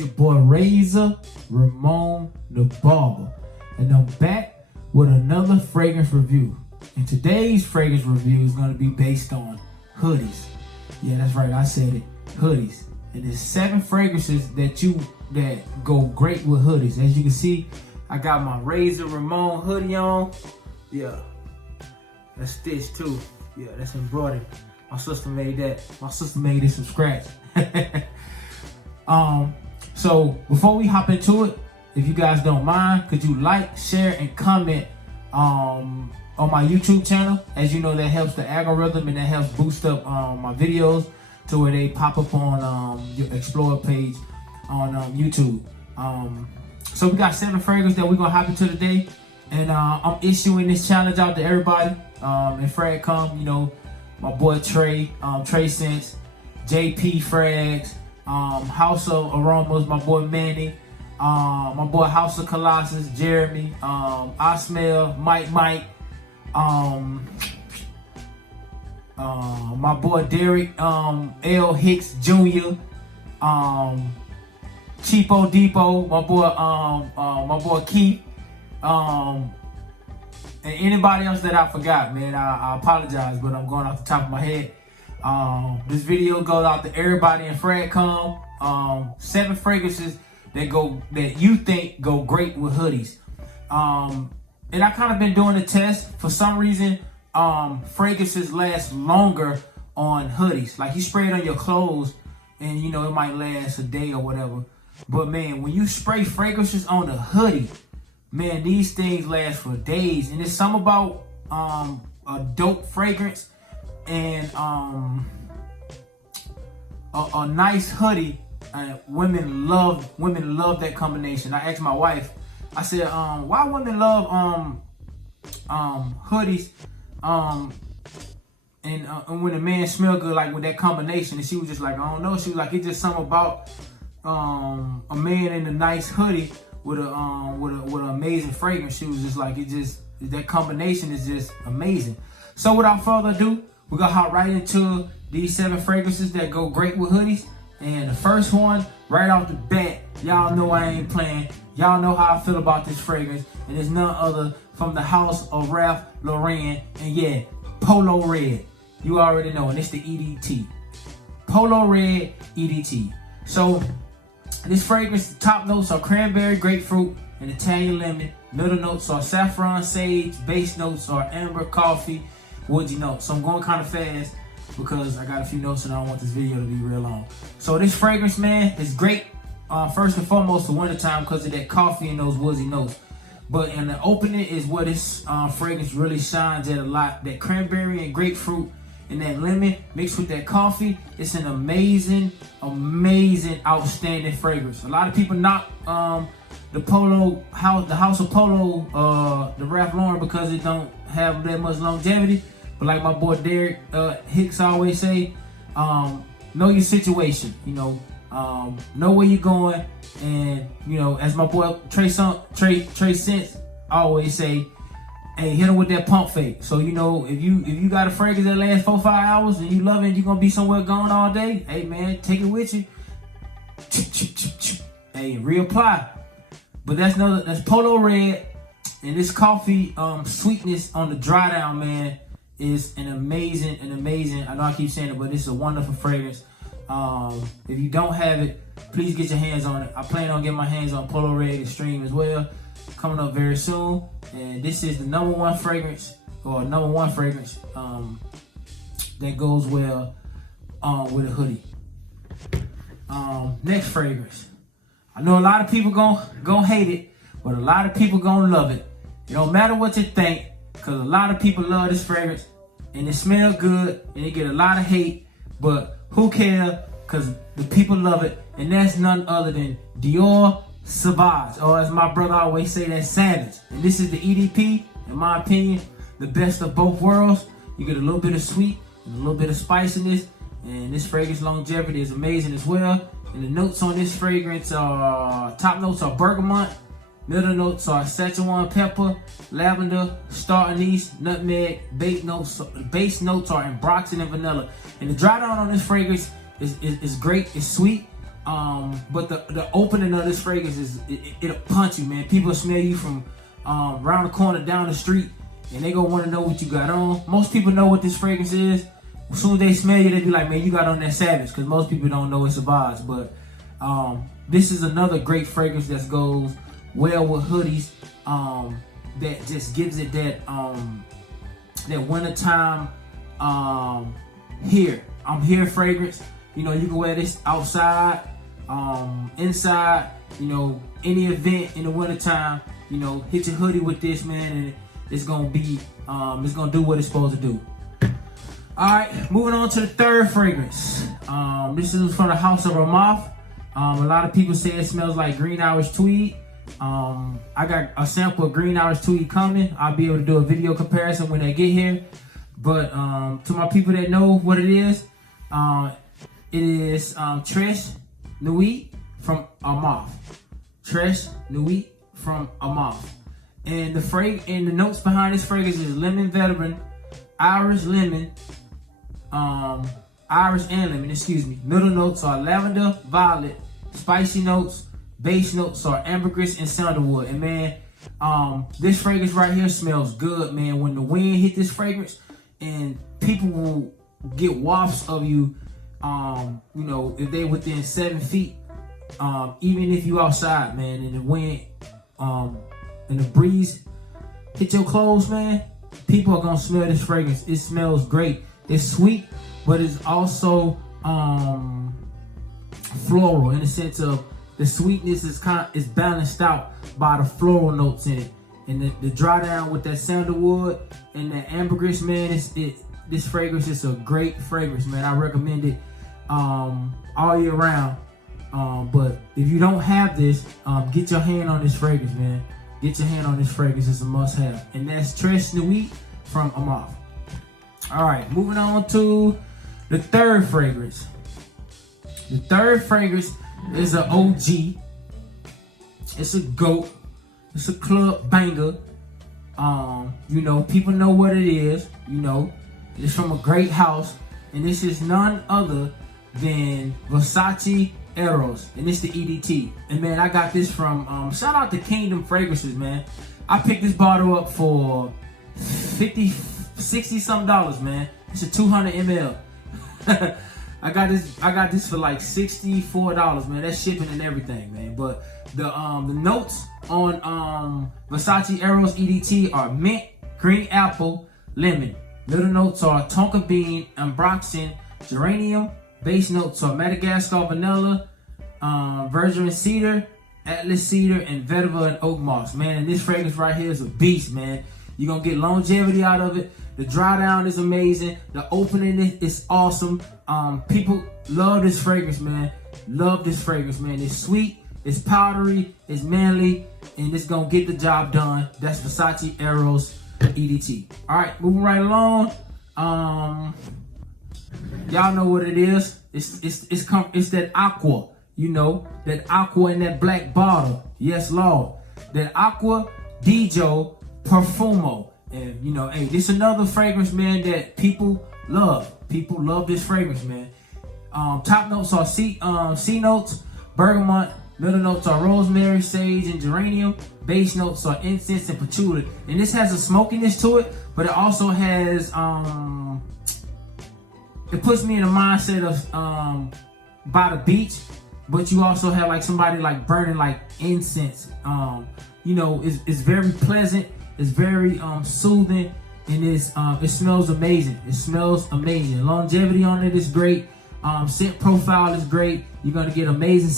your boy Razor Ramon the Barber, and I'm back with another fragrance review. And today's fragrance review is going to be based on hoodies. Yeah, that's right, I said it, hoodies. And there's 7 fragrances that go great with hoodies. As you can see, I got my Razor Ramon hoodie on. Yeah, that's stitched too. Yeah, that's embroidered. My sister made that. My sister made this from scratch. So before we hop into it, if you guys don't mind, could you like, share, and comment on my YouTube channel? As you know, that helps the algorithm and that helps boost up my videos to where they pop up on your Explore page on YouTube. So we got 7 fragrances that we're gonna hop into today, and I'm issuing this challenge out to everybody. And Frag come, you know, my boy Trey, Trey Sense, JP Frags, House of Aromas, my boy Manny, my boy House of Colossus, Jeremy, I Smell, Mike, my boy Derek, L. Hicks Jr., Cheapo Depot, my boy Keith, and anybody else that I forgot, man, I apologize, but I'm going off the top of my head. This video goes out to everybody in Fragcom. 7 fragrances that you think go great with hoodies. And I kind of been doing a test. For some reason, fragrances last longer on hoodies. Like you spray it on your clothes, and you know it might last a day or whatever. But man, when you spray fragrances on a hoodie, man, these things last for days. And it's something about a dope fragrance and a nice hoodie. Women love that combination. I asked my wife, I said, why women love hoodies and when a man smell good, like with that combination? And she was just like, I don't know. She was like, it's just something about a man in a nice hoodie with an amazing fragrance. She was just like, that combination is just amazing. So without further ado, we're gonna hop right into these 7 fragrances that go great with hoodies. And the first one, right off the bat, y'all know I ain't playing. Y'all know how I feel about this fragrance. And it's none other from the house of Ralph Lauren. And yeah, Polo Red. You already know, and it's the EDT. Polo Red EDT. So this fragrance, the top notes are cranberry, grapefruit, and Italian lemon. Middle notes are saffron, sage. Base notes are amber, coffee, woody notes. So I'm going kind of fast because I got a few notes and I don't want this video to be real long. So this fragrance, man, is great. First and foremost for wintertime because of that coffee and those woodsy notes. But in the opening is where this fragrance really shines at a lot. That cranberry and grapefruit and that lemon mixed with that coffee. It's an amazing, outstanding fragrance. A lot of people knock the House of Polo, the Ralph Lauren, because it don't have that much longevity. But like my boy Derek Hicks always say, know your situation, you know. Know where you're going, and you know, as my boy Trey Sense always say, hey, hit him with that pump fake. So you know, if you got a fragrance that lasts 4-5 hours and you love it and you're gonna be somewhere gone all day, hey man, take it with you. Hey, reapply. But that's Polo Red, and this coffee sweetness on the dry down, man, is an amazing. I know I keep saying it, but it's a wonderful fragrance. If you don't have it, please get your hands on it. I plan on getting my hands on Polo Red Extreme as well, coming up very soon. And this is the number one fragrance that goes well with a hoodie. Next fragrance. I know a lot of people gon' hate it, but a lot of people gonna love it. It don't matter what you think, because a lot of people love this fragrance, and it smells good, and it get a lot of hate, but who cares? Because the people love it, and that's none other than Dior Savage, or as my brother always say, that's Savage. And this is the EDP, in my opinion, the best of both worlds. You get a little bit of sweet and a little bit of spiciness, and this fragrance longevity is amazing as well. And the notes on this fragrance are, top notes are bergamot, middle notes are Szechuan pepper, lavender, star anise, nutmeg. Base notes are ambroxan and vanilla. And the dry down on this fragrance is great. It's sweet. But the opening of this fragrance it'll punch you, man. People smell you from around the corner, down the street, and they gonna want to know what you got on. Most people know what this fragrance is. As soon as they smell you, they be like, man, you got on that Savage, because most people don't know it's a Savage. But this is another great fragrance that goes well with hoodies. That just gives it that that wintertime I'm here fragrance. You know, you can wear this outside, inside, you know, any event in the wintertime. You know, hit your hoodie with this, man, and it's gonna be it's gonna do what it's supposed to do. All right, moving on to the third fragrance. This is from the House of Ramoth. A lot of people say it smells like Green Irish Tweed. I got a sample of Green Irish Tweed coming. I'll be able to do a video comparison when they get here. But to my people that know what it is Trish Nuit from Ramoth. Trish Nuit from Ramoth. And the notes behind this fragrance is lemon veteran, Irish lemon, Irish and lemon, excuse me. Middle notes are lavender, violet. Spicy notes, base notes are ambergris and sandalwood. And man, this fragrance right here smells good, man. When the wind hit this fragrance, and people will get wafts of you, you know, if they within 7 feet, even if you outside, man, and the wind, and the breeze hit your clothes, man, people are gonna smell this fragrance. It smells great. It's sweet, but it's also floral in the sense of the sweetness is balanced out by the floral notes in it, and the dry down with that sandalwood and that ambergris, man. This fragrance is a great fragrance, man. I recommend it all year round. But if you don't have this, get your hand on this fragrance, man. Get your hand on this fragrance. It's a must-have, and that's Trish Nuit from Ramoth. All right, moving on to the third fragrance. The third fragrance is an OG. It's a GOAT. It's a club banger. You know, people know what it is. You know, it's from a great house, and this is none other than Versace Arrows, and it's the EDT. And man, I got this from shout out to Kingdom Fragrances, man. I picked this bottle up for $60 something, man. It's a 200 ml. I got this for like $64, man. That's shipping and everything, man. But the notes on Versace Arrows EDT are mint, green apple, lemon. Middle notes are tonka bean, ambroxan, geranium. Base notes are Madagascar vanilla, virgin cedar, atlas cedar, and vetiver and oak moss. Man, and this fragrance right here is a beast, man. You're gonna get longevity out of it. The dry down is amazing. The opening is awesome. People love this fragrance, man. Love this fragrance, man. It's sweet, it's powdery, it's manly, and it's gonna get the job done. That's Versace Arrows EDT. All right, moving right along. Y'all know what it is. It's that aqua, you know, that aqua in that black bottle. Yes, Lord. That Acqua di Gio Profumo. And you know, hey, this is another fragrance, man, that people love. People love this fragrance, man. Top notes are C notes, bergamot. Middle notes are rosemary, sage, and geranium. Base notes are incense and patchouli. And this has a smokiness to it, but it also has it puts me in a mindset of by the beach, but you also have like somebody like burning like incense. You know, it's very pleasant, it's very soothing, and it smells amazing. It smells amazing. Longevity on it is great. Scent profile is great. You're gonna get amazing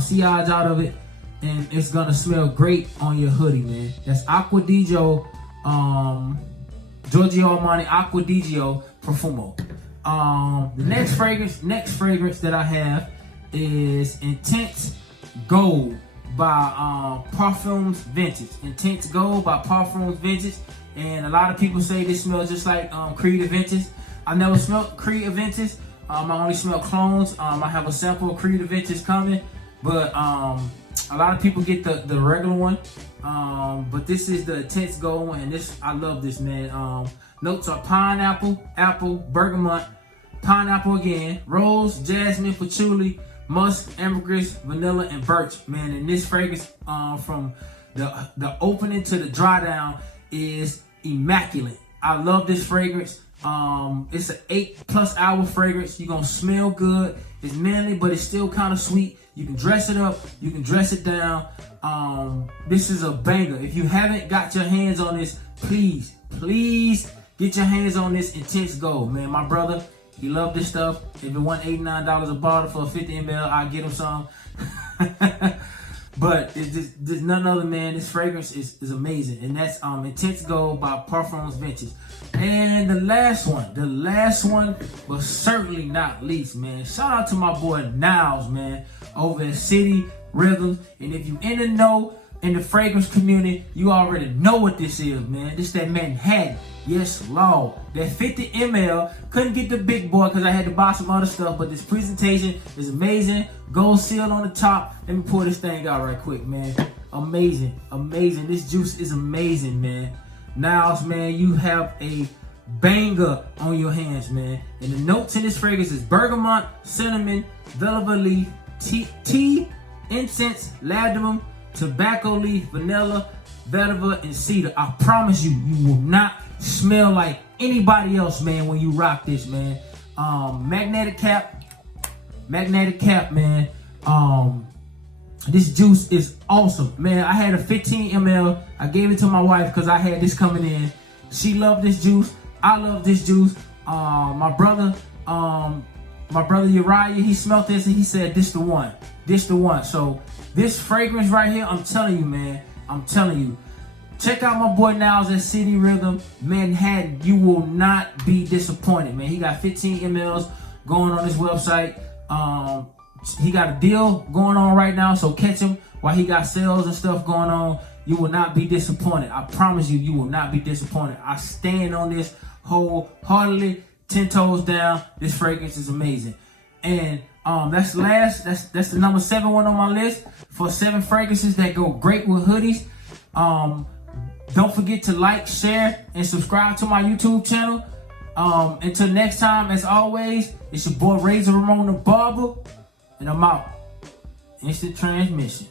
sillage out of it, and it's gonna smell great on your hoodie, man. That's Acqua di Gio, Giorgio Armani Acqua di Gio Profumo. The next fragrance that I have is Intense Gold by Parfums Vintage. Intense Gold by Parfums Vintage, and a lot of people say this smells just like Creed Vintage. I never smelled Creed Vintage. I only smell clones. I have a sample of Creed Vintage coming, but a lot of people get the regular one. But this is the Intense Gold one, and I love this, man. Notes are pineapple, apple, bergamot, pineapple again, rose, jasmine, patchouli, musk, ambergris, vanilla, and birch, man. And this fragrance, from the opening to the dry down, is immaculate. I love this fragrance. It's an 8+ hour fragrance. You're gonna smell good. It's manly, but it's still kind of sweet. You can dress it up, you can dress it down. This is a banger. If you haven't got your hands on this, please get your hands on this Intense Gold, man. My brother, he loved this stuff. If it wasn't $89 a bottle for a 50 ml, I'll get him some. But it's just, there's none other, man. This fragrance is amazing. And that's Intense Gold by Parfums Vintage. And the last one, but certainly not least, man. Shout out to my boy Niles, man, over at City Rhythms. And if you in the know in the fragrance community, you already know what this is, man. This that Manhattan. Yes, Lord. That 50 ml. Couldn't get the big boy because I had to buy some other stuff, but this presentation is amazing. Gold seal on the top. Let me pour this thing out right quick, man. Amazing. This juice is amazing, man. Now, man, you have a banger on your hands, man. And the notes in this fragrance is bergamot, cinnamon, velvet leaf, tea, incense, ladamum, tobacco leaf, vanilla, vetiver, and cedar. I promise you, you will not smell like anybody else, man, when you rock this, man. Magnetic cap, man. This juice is awesome, man. I had a 15 ml. I gave it to my wife because I had this coming in. She loved this juice. I love this juice. My brother Uriah, he smelled this and he said, this the one. So this fragrance right here, I'm telling you, man. Check out my boy Niles at City Rhythm, Manhattan. You will not be disappointed, man. He got 15 mls going on his website. He got a deal going on right now, so catch him while he got sales and stuff going on. You will not be disappointed. I promise you, you will not be disappointed. I stand on this wholeheartedly, 10 toes down. This fragrance is amazing. And that's the number 7 one on my list for 7 fragrances that go great with hoodies. Don't forget to like, share, and subscribe to my YouTube channel. Until next time, as always, it's your boy Razor Ramon the Barber, and I'm out. Instant transmission.